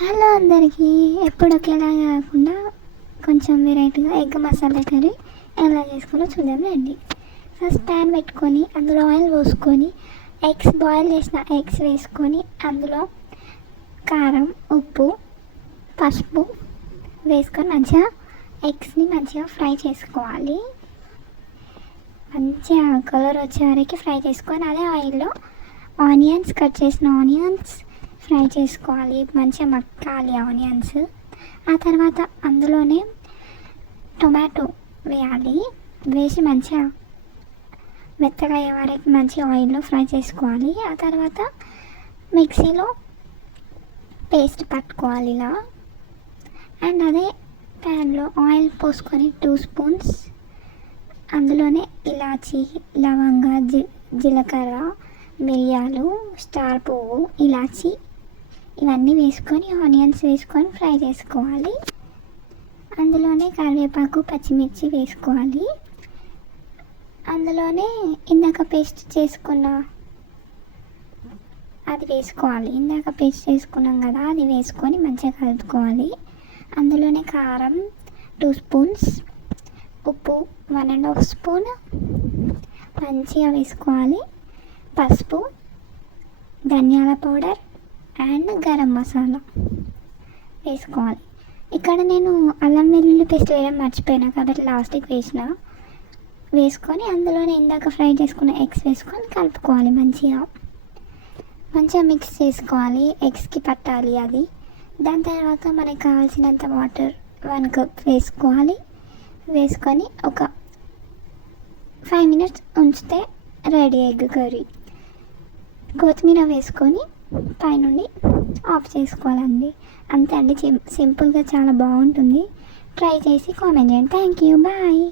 Hello అందరికీ. ఎప్పుడు ఒకేలా కాకుండా కొంచెం వెరైటీగా ఎగ్ మసాలా కర్రీ ఎలా చేసుకోవాలో చూద్దాం రండి. ఫస్ట్ ప్యాన్ పెట్టుకొని అందులో ఆయిల్ పోసుకొని బాయిల్ చేసిన ఎగ్స్ వేసుకొని అందులో కారం, ఉప్పు, పసుపు వేసుకొని ఎగ్స్ని మంచిగా ఫ్రై చేసుకోవాలి. మంచిగా కలర్ వచ్చే వరకు ఫ్రై చేసుకొని అదే ఆయిల్లో కట్ చేసిన ఆనియన్స్ ఫ్రై చేసుకోవాలి. మంచిగా మక్కాలి ఆనియన్స్. ఆ తర్వాత అందులోనే టొమాటో వేయాలి. వేసి మంచిగా మెత్తగా అయ్యే వరకు మంచిగా ఆయిల్లో ఫ్రై చేసుకోవాలి. ఆ తర్వాత మిక్సీలో పేస్ట్ పట్టుకోవాలి ఇలా. అండ్ అదే ప్యాన్లో ఆయిల్ పోసుకొని 2 స్పూన్స్ అందులోనే ఇలాచీ, లవంగ, జీలకర్ర, మిరియాలు, స్టార్ పువ్వు, ఇలాచీ ఇవన్నీ వేసుకొని ఆనియన్స్ వేసుకొని ఫ్రై చేసుకోవాలి. అందులోనే కరివేపాకు, పచ్చిమిర్చి వేసుకోవాలి. అందులోనే ఇందాక పేస్ట్ చేసుకున్నాం కదా, అది వేసుకొని మంచిగా కలుపుకోవాలి. అందులోనే కారం 2 స్పూన్స్, ఉప్పు 1.5 స్పూన్ మంచిగా వేసుకోవాలి. పసుపు, ధనియాల పౌడర్ అండ్ గరం మసాలా వేసుకోవాలి. ఇక్కడ నేను అల్లం వెల్లుల్లి పేస్ట్ వేయడం మర్చిపోయినా కాబట్టి లాస్ట్కి వేసుకొని అందులోనే ఇందాక ఫ్రై చేసుకున్న ఎగ్స్ వేసుకొని కలుపుకోవాలి. మంచిగా మిక్స్ చేసుకోవాలి. ఎగ్స్కి పట్టాలి అది. దాని తర్వాత మనకి కావాల్సినంత వాటర్ 1 కప్ వేసుకోవాలి. వేసుకొని ఒక 5 మినిట్స్ ఉంచితే రెడీ ఎగ్ కర్రీ. కొత్తిమీర వేసుకొని పైనుండి ఆఫ్ చేసుకోవాలండి. అంతే అండి, సింపుల్గా చాలా బాగుంటుంది. ట్రై చేసి కామెంట్ చేయండి. Thank you, bye.